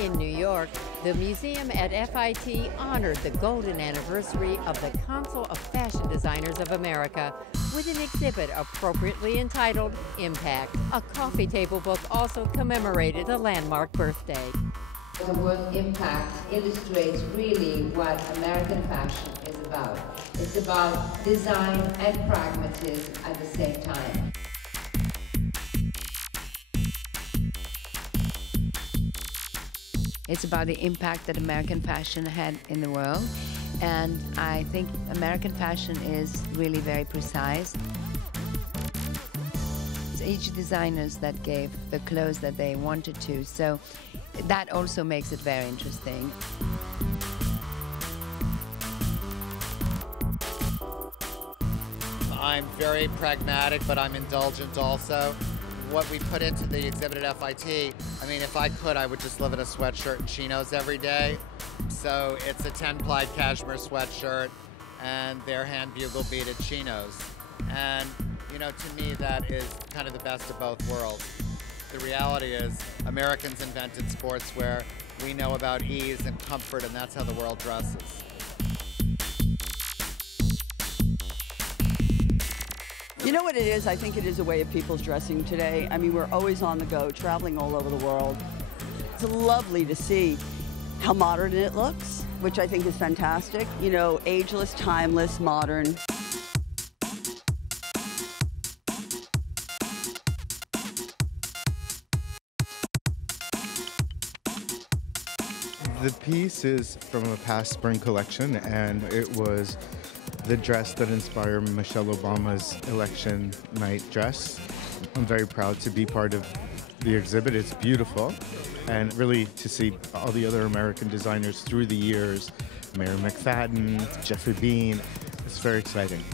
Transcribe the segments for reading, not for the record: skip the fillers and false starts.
In New York, the museum at FIT honored the golden anniversary of the Council of Fashion Designers of America with an exhibit appropriately entitled Impact. A coffee table book also commemorated the landmark birthday. The word impact illustrates really what American fashion is about. It's about design and pragmatism at the same time. It's about the impact that American fashion had in the world, and I think American fashion is really very precise. It's each designers that gave the clothes that they wanted to, so that also makes it very interesting. I'm very pragmatic, but I'm indulgent also. What we put into the exhibit at FIT, I mean, if I could, I would just live in a sweatshirt and chinos every day. So it's a 10-ply cashmere sweatshirt and their hand bugle beaded chinos. And, you know, to me, that is kind of the best of both worlds. The reality is, Americans invented sportswear. We know about ease and comfort, and that's how the world dresses. You know what it is? I think it is a way of people's dressing today. I mean, we're always on the go, traveling all over the world. It's lovely to see how modern it looks, which I think is fantastic. You know, ageless, timeless, modern. The piece is from a past spring collection, and it was the dress that inspired Michelle Obama's election night dress. I'm very proud to be part of the exhibit. It's beautiful, and really to see all the other American designers through the years, Mary McFadden, Jeffrey Bean. It's very exciting.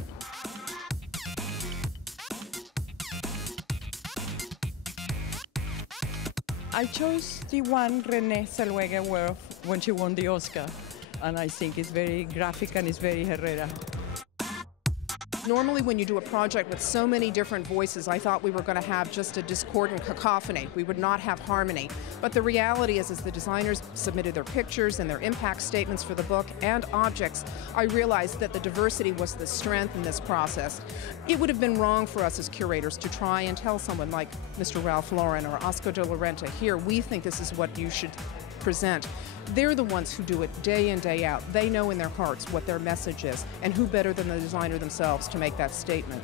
I chose the one Renée Zellweger wore when she won the Oscar, and I think it's very graphic and it's very Herrera. Normally when you do a project with so many different voices, I thought we were going to have just a discordant cacophony. We would not have harmony. But the reality is the designers submitted their pictures and their impact statements for the book and objects. I realized that the diversity was the strength in this process. It would have been wrong for us as curators to try and tell someone like Mr. Ralph Lauren or Oscar de la Renta, here, we think this is what you should present. They're the ones who do it day in, day out. They know in their hearts what their message is, and who better than the designer themselves to make that statement.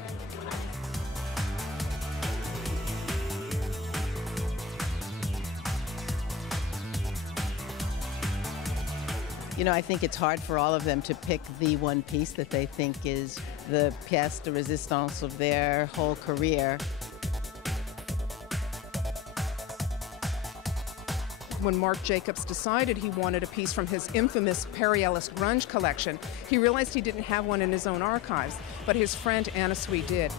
You know, I think it's hard for all of them to pick the one piece that they think is the pièce de résistance of their whole career. When Marc Jacobs decided he wanted a piece from his infamous Perry Ellis grunge collection, he realized he didn't have one in his own archives, but his friend Anna Sui did.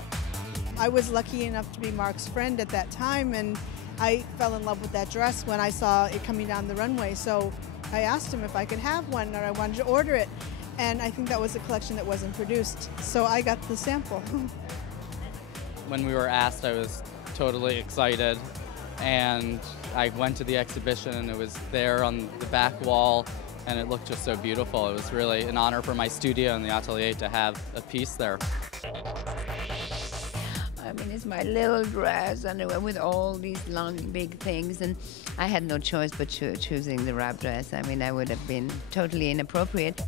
I was lucky enough to be Marc's friend at that time, and I fell in love with that dress when I saw it coming down the runway. So I asked him if I could have one, or I wanted to order it, and I think that was a collection that wasn't produced. So I got the sample. When we were asked, I was totally excited, and I went to the exhibition and it was there on the back wall and it looked just so beautiful. It was really an honor for my studio and the atelier to have a piece there. I mean, it's my little dress and with all these long, big things, and I had no choice but choosing the wrap dress. I mean, I would have been totally inappropriate.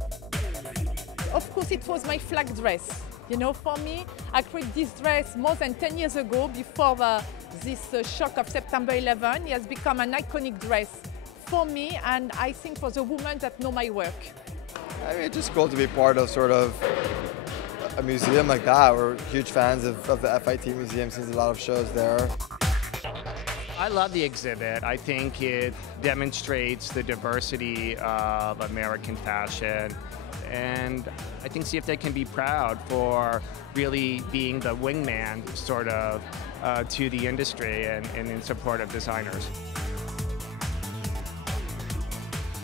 Of course, it was my flag dress. You know, for me, I created this dress more than 10 years ago before this shock of September 11. It has become an iconic dress for me, and I think for the women that know my work. I mean, it's just cool to be part of sort of a museum like that. We're huge fans of the FIT Museum, since a lot of shows there. I love the exhibit. I think it demonstrates the diversity of American fashion, and I think CFDA can be proud for really being the wingman, sort of, to the industry and in support of designers.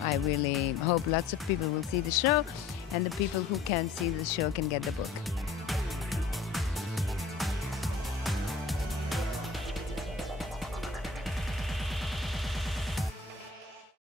I really hope lots of people will see the show, and the people who can't see the show can get the book.